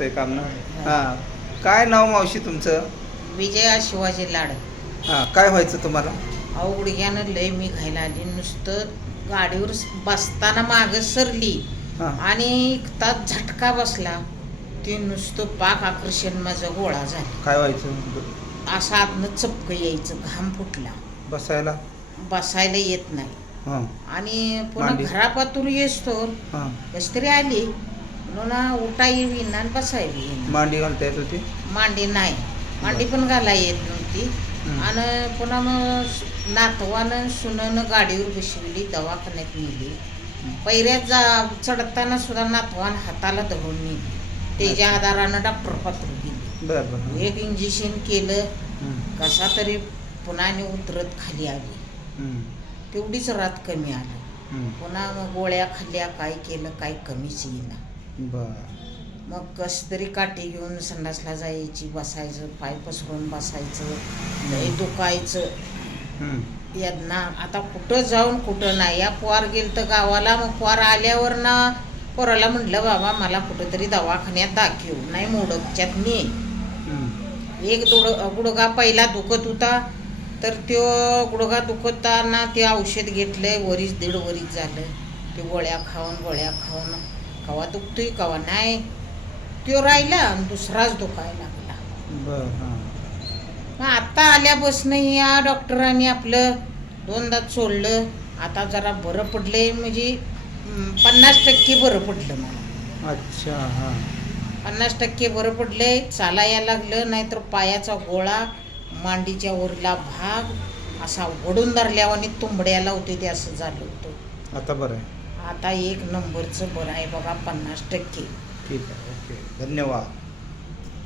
असतंय काम ना? हां. काय नाव मावशी तुमचं? विजया शिवाजी लाड. हां काय व्हायचं तुम्हाला? अहो गुडघ्यानं लय मी घायला आली. नुसतं गाडीवर बसताना मागं सरली. हां. आणि एक तास झटका बसला. ते नुसतं पाक आकर्षण माझा गोळा झाला. काय व्हायचं असं आतनं चपक यायचं घाम फुटला. बसायला? बसायला येत नाही. हां. आणि पुन्हा मांडी. घरापातून येतो हां. कशी तरी आली. पुन्हा उठा येईना आणि बसायला येईना. मांडी घालता येत होती? मांडी नाही. मांडी पण घाला येत नव्हती. आणि पुन्हा मग नातवानं सुननं गाडीवर बसवली दवाखान्यात नेली. पहिल्यात जा चढताना सुद्धा नातवान हाताला धरून नेली. त्याच्या आधारानं डॉक्टर पात्र गेली. एक इंजेक्शन केलं. कसा तरी पुन्हा आणि उतरत खाली आली. तेवढीच रात कमी आली. पुन्हा मग गोळ्या खाल्ल्या काय केलं काय कमीच येईना. बरं. मग कस तरी काठी घेऊन संडासला जायची बसायचं पाय पसरून बसायचं लय दुखायचं. हं. यांना आता कुठं जाऊन कुठं नाही. या पोर गेल तर गावाला मग पोर आल्यावर ना पोराला म्हटलं बाबा मला कुठंतरी दवाखान्यात दाखव. नाही मोडकच्यात हं. एक दुड गुडगा पहिला दुखत होता तर त्यो गुडगा दुखताना ते औषध घेतलंय वरीच दीड वरीच झालं. ते गोळ्या खाऊन गोळ्या खाऊन. कवा दुखतोय कवा नाही. त्यो राहिला आणि दुसराच दुखायला लागला. बरं हां. मग आता आल्यापासून या डॉक्टरांनी आपलं दोनदा सोडलं. आता जरा बरं पडलंय म्हणजे पन्नास टक्के बरं पडलं मला. अच्छा हां. पन्नास टक्के बरं पडलंय चालायला लागलं नाहीतर पायाचा गोळा मांडीच्या वरला भाग असा ओढून धरल्यावानी तुंबड्याला होते ते असं झालं होतं. आता बरं आहे. आता एक नंबरचं बरं आहे बघा पन्नास टक्के. ठीक आहे ओके. धन्यवाद.